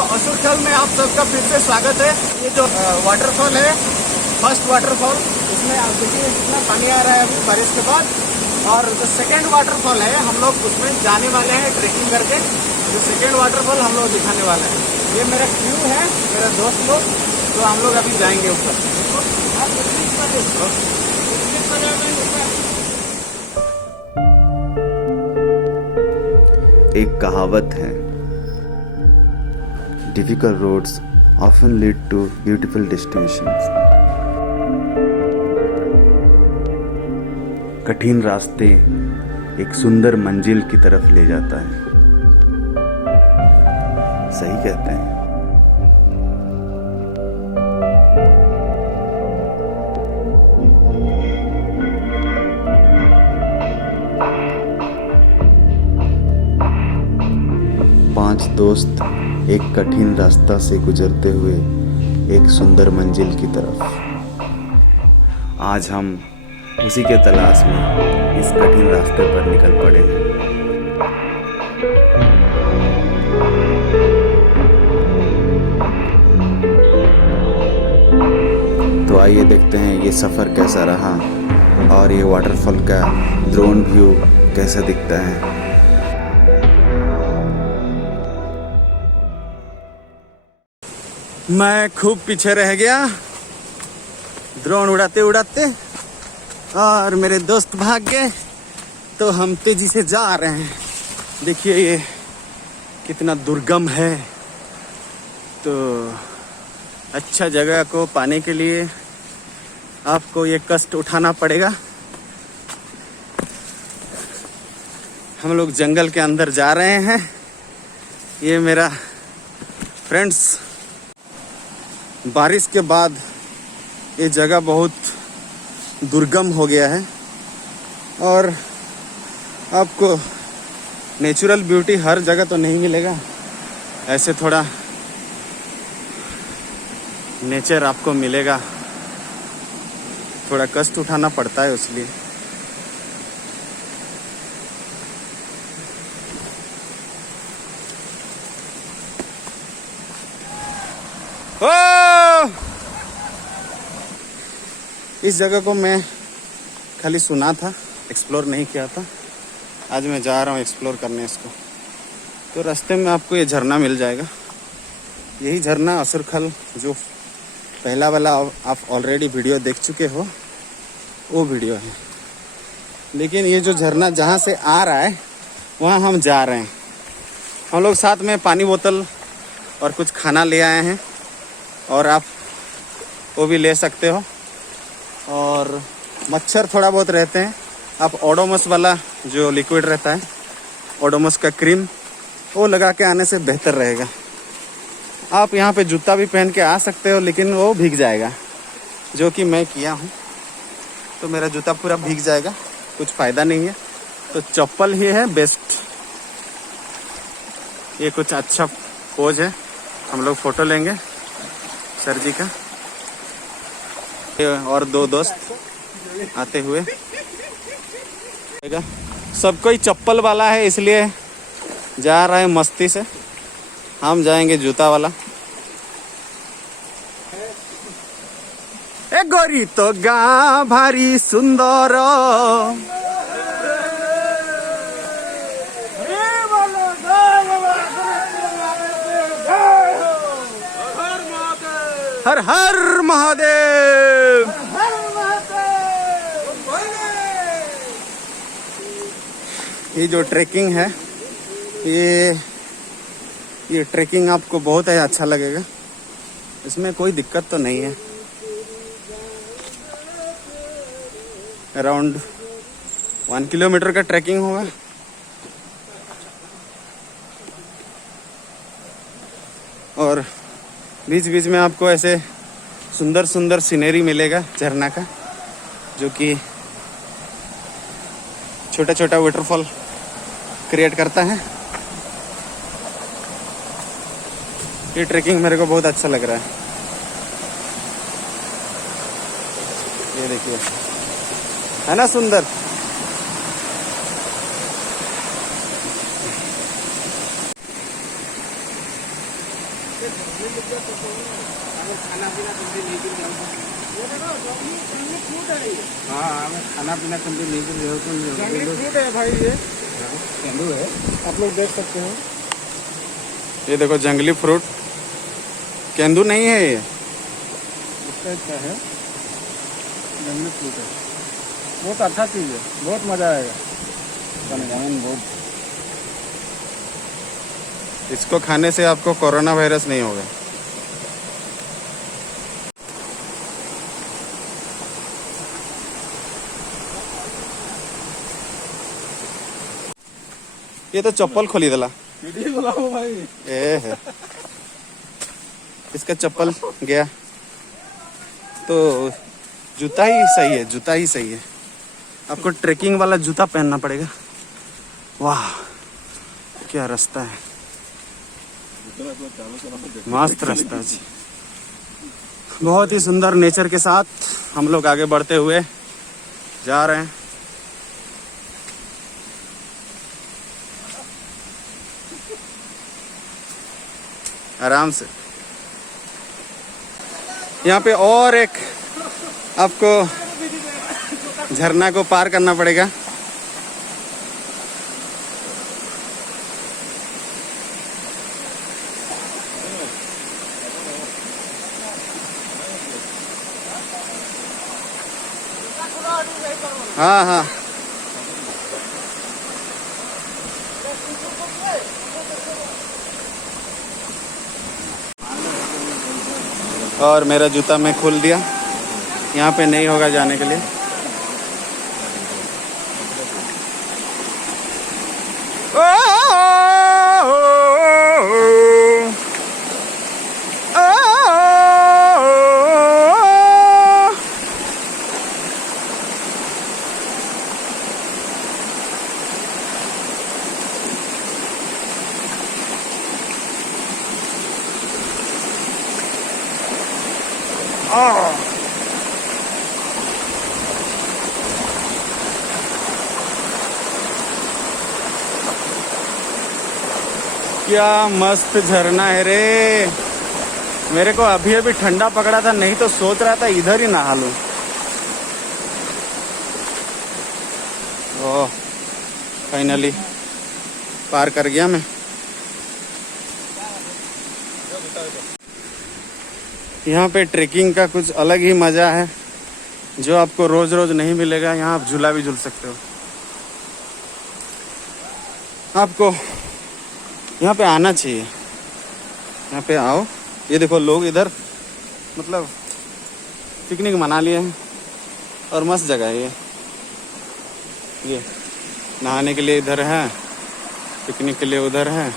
असुरखल में आप सबका फिर से स्वागत है। ये जो वाटरफॉल है, फर्स्ट वाटरफॉल, इसमें आप देखिए कितना पानी आ रहा है अभी बारिश के बाद। और जो सेकेंड वाटरफॉल है, हम लोग उसमें जाने वाले हैं ट्रेकिंग करके। जो सेकेंड वाटरफॉल हम लोग दिखाने वाले हैं। ये मेरा क्रू है, मेरा दोस्त लोग, तो हम लोग अभी जाएंगे ऊपर। एक कहावत है, difficult roads often lead to beautiful destinations. कठिन रास्ते एक सुंदर मंजिल की तरफ ले जाता है। सही कहते हैं। पांच दोस्त एक कठिन रास्ता से गुजरते हुए एक सुंदर मंजिल की तरफ। आज हम उसी के तलाश में इस कठिन रास्ते पर निकल पड़े हैं। तो आइए देखते हैं ये सफ़र कैसा रहा और ये वाटरफॉल का ड्रोन व्यू कैसा दिखता है। मैं खूब पीछे रह गया ड्रोन उड़ाते उड़ाते, और मेरे दोस्त भाग गए, तो हम तेजी से जा रहे हैं। देखिए ये कितना दुर्गम है। तो अच्छा जगह को पाने के लिए आपको ये कष्ट उठाना पड़ेगा। हम लोग जंगल के अंदर जा रहे हैं। ये मेरा फ्रेंड्स, बारिश के बाद ये जगह बहुत दुर्गम हो गया है और आपको नेचुरल ब्यूटी हर जगह तो नहीं मिलेगा। ऐसे थोड़ा नेचर आपको मिलेगा, थोड़ा कष्ट उठाना पड़ता है उसलिए। इस जगह को मैं खाली सुना था, एक्सप्लोर नहीं किया था। आज मैं जा रहा हूँ एक्सप्लोर करने इसको। तो रास्ते में आपको ये झरना मिल जाएगा। यही झरना असुरखल, जो पहला वाला आप ऑलरेडी वीडियो देख चुके हो, वो वीडियो है। लेकिन ये जो झरना जहाँ से आ रहा है वहाँ हम जा रहे हैं। हम लोग साथ में पानी बोतल और कुछ खाना ले आए हैं, और आप वो भी ले सकते हो। और मच्छर थोड़ा बहुत रहते हैं। आप ओडोमस वाला जो लिक्विड रहता है, ओडोमस का क्रीम, वो लगा के आने से बेहतर रहेगा। आप यहाँ पे जूता भी पहन के आ सकते हो, लेकिन वो भीग जाएगा, जो कि मैं किया हूँ। तो मेरा जूता पूरा भीग जाएगा, कुछ फ़ायदा नहीं है। तो चप्पल ही है बेस्ट। ये कुछ अच्छा पोज है। हम लोग फ़ोटो लेंगे सर जी का, और दो दोस्त आते हुए। सब कोई चप्पल वाला है, इसलिए जा रहा है मस्ती से। हम जाएंगे जूता वाला। ए गोरी तो गाँ भारी सुंदर, हर हर महादेव। ये जो ट्रैकिंग है, ये ट्रैकिंग आपको बहुत ही अच्छा लगेगा। इसमें कोई दिक्कत तो नहीं है। अराउंड 1 किलोमीटर का ट्रैकिंग होगा। और बीच बीच में आपको ऐसे सुंदर सुंदर सीनरी मिलेगा झरना का, जो कि छोटा छोटा वाटरफॉल क्रिएट करता है। ये ट्रैकिंग मेरे को बहुत अच्छा लग रहा है। ये देखिए, है ना सुंदर। खाना पीना तुमसे नहीं गिर जाऊंगा। हाँ हमें खाना पीना तुमसे नहीं गिर जाओ तुम फ्रूट है भाई ये केंदू है आप लोग देख सकते हो। ये देखो जंगली फ्रूट केंदू नहीं है ये इसका क्या है जंगली फ्रूट है। बहुत अच्छा चीज़ है बहुत मज़ा आएगा बहुत। इसको खाने से आपको कोरोना वायरस नहीं होगा। ये तो चप्पल खोली दला भाई है इसका चप्पल गया तो जूता ही सही है जूता ही सही है। आपको ट्रेकिंग वाला जूता पहनना पड़ेगा। वाह क्या रास्ता है मस्त रास्ता है जी। बहुत ही सुंदर नेचर के साथ हम लोग आगे बढ़ते हुए जा रहे हैं। आराम से यहाँ पे और एक आपको झरना को पार करना पड़ेगा। हाँ हाँ और मेरा जूता मैं खोल दिया। यहाँ पे नहीं होगा जाने के लिए। क्या मस्त झरना है रे। मेरे को अभी अभी ठंडा पकड़ा था नहीं तो सोच रहा था इधर ही नहा लूं। ओह फाइनली पार कर गया मैं। यहाँ पे ट्रेकिंग का कुछ अलग ही मजा है जो आपको रोज रोज नहीं मिलेगा। यहाँ आप झूला भी झूल सकते हो। आपको यहाँ पे आना चाहिए। यहाँ पे आओ। ये देखो लोग इधर मतलब पिकनिक मना लिए हैं और मस्त जगह है ये नहाने के लिए इधर है पिकनिक के लिए उधर है।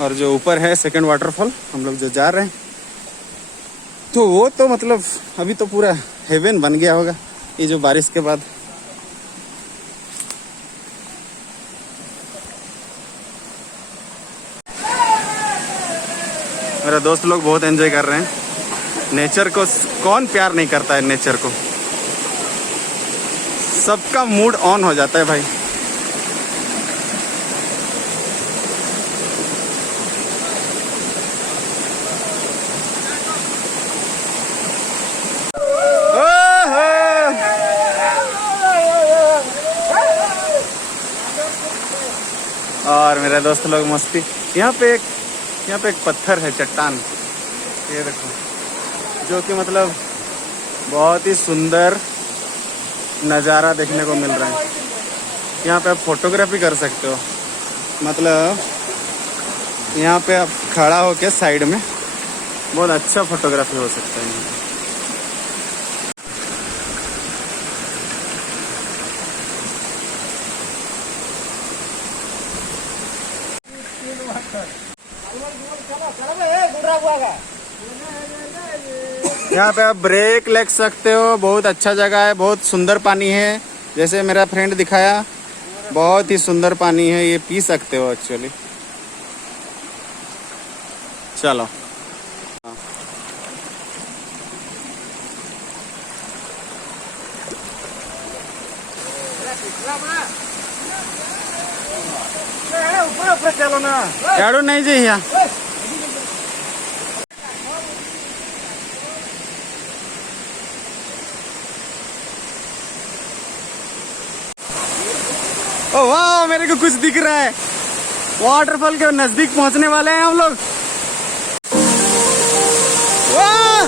और जो ऊपर है सेकंड वाटरफॉल हम लोग जो जा रहे हैं तो वो तो मतलब अभी तो पूरा हेवन बन गया होगा ये जो बारिश के बाद। मेरा दोस्त लोग बहुत एंजॉय कर रहे हैं। नेचर को कौन प्यार नहीं करता है। नेचर को सबका मूड ऑन हो जाता है भाई। और मेरे दोस्त लोग मस्ती। यहाँ पे एक पत्थर है चट्टान ये देखो जो कि मतलब बहुत ही सुंदर नज़ारा देखने को मिल रहा है। यहाँ पे आप फोटोग्राफी कर सकते हो। मतलब यहाँ पे आप खड़ा होके साइड में बहुत अच्छा फोटोग्राफी हो सकता है। यहाँ पे आप ब्रेक ले सकते हो। बहुत अच्छा जगह है बहुत सुंदर पानी है जैसे मेरा फ्रेंड दिखाया। बहुत ही सुंदर पानी है ये पी सकते हो एक्चुअली। चलो चलो ना यारो नहीं जी यहाँ ओ वाह, मेरे को कुछ दिख रहा है। वाटरफॉल के नजदीक पहुंचने वाले हैं हम लोग। वाह,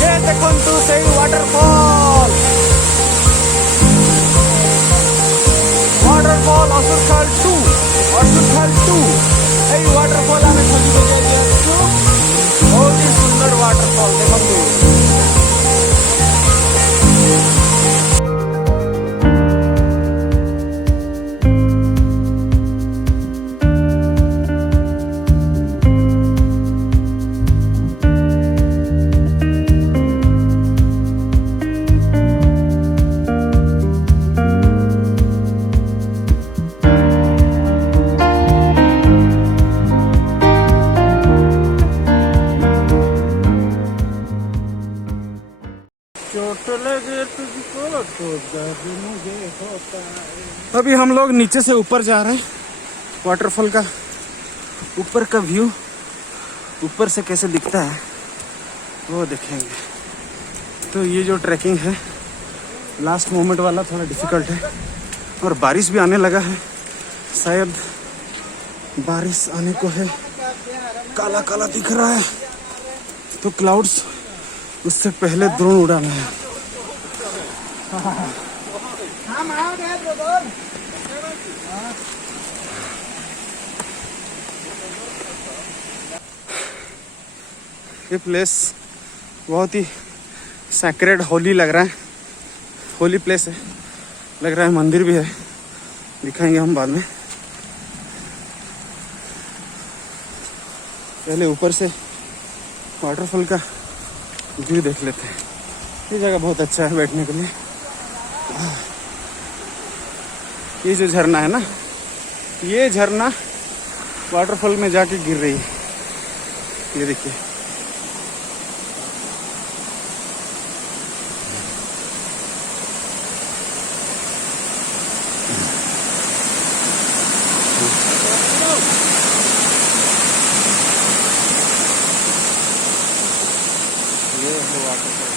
ये देखो तू सही वाटरफॉल। वाटरफॉल असुरखाल 2, असुरखाल 2 এই ওয়াটারফল আমি খুঁজতে যাই একটু। बहुत ही सुंदर वाटरफॉल देखो तू। चोट लगे तुझको तो दर्द मुझे होता है। अभी हम लोग नीचे से ऊपर जा रहे हैं। वाटरफॉल का ऊपर का व्यू ऊपर से कैसे दिखता है वो देखेंगे। तो ये जो ट्रैकिंग है लास्ट मोमेंट वाला थोड़ा डिफिकल्ट है और बारिश भी आने लगा है। शायद बारिश आने को है। काला काला दिख रहा है तो क्लाउड्स उससे पहले ड्रोन उड़ाना है। ये प्लेस बहुत ही सैक्रेड होली लग रहा है। होली प्लेस है, लग रहा है मंदिर भी है, दिखाएंगे हम बाद में। पहले ऊपर से वाटरफॉल का व्यू देख लेते हैं। ये जगह बहुत अच्छा है बैठने के लिए। ये जो झरना है ना, ये झरना वाटरफॉल में जाके गिर रही है। ये देखिए, ये है वाटरफॉल।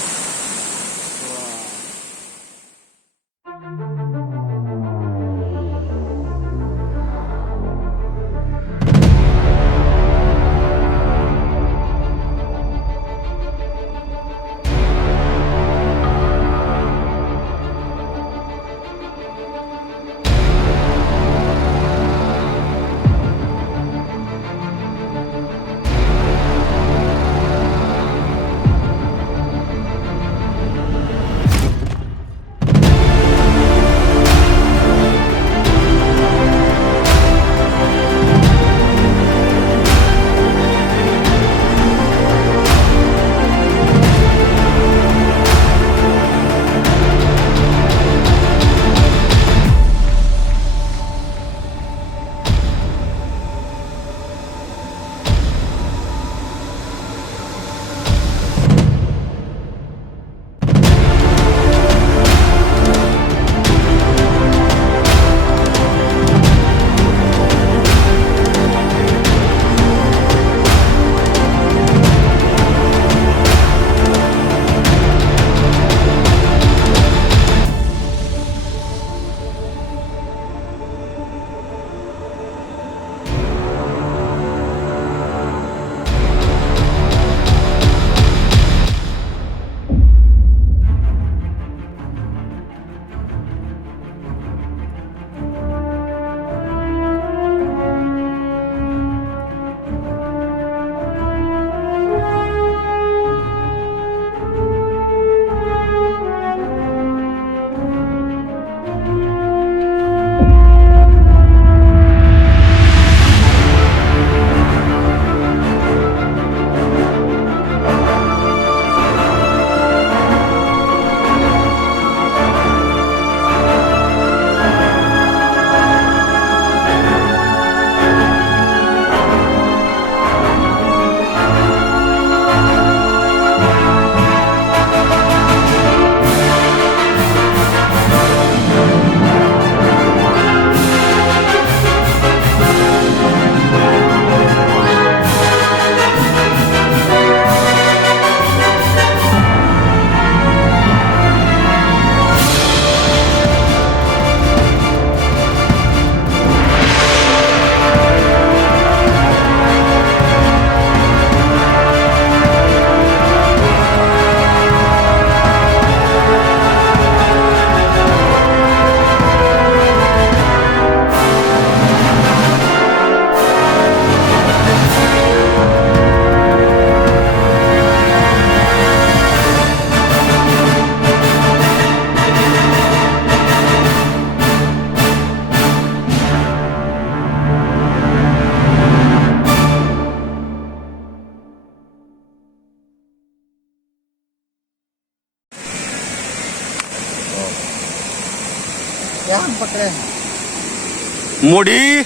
मुढ़ी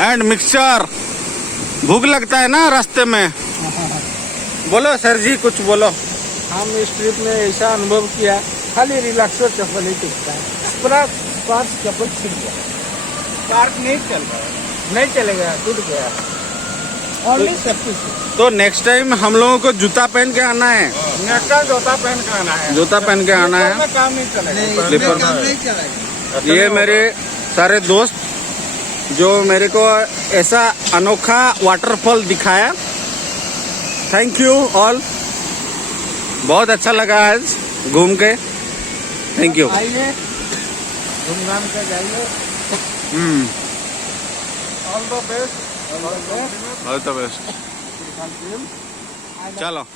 and mixture. भूख लगता है ना रास्ते में। बोलो सर जी, कुछ बोलो। हम इस ट्रिप में ऐसा अनुभव किया, खाली रिलैक्सो चप्पल ही टिकता है। पूरा पार्क चप्पल छिल गया, पार्क नहीं चल रहा है। नहीं चलेगा, टूट गया। ओनली सेफ्टी से। तो नेक्स्ट टाइम हम लोगों को जूता पहन के आना है। नेक्का जूता पहन के आना है। जूता पहन के आना स्लीपर है। में काम नहीं चलेगा। स्लीपर काम में। नहीं चलेगा। ये मेरे सारे दोस्त जो मेरे को ऐसा अनोखा वाटरफॉल दिखाया, थैंक यू ऑल। बहुत अच्छा लगा आज घूम के, थैंक यू। आइए, घूम-घाम के जाइए। All the best. All the best. चलो।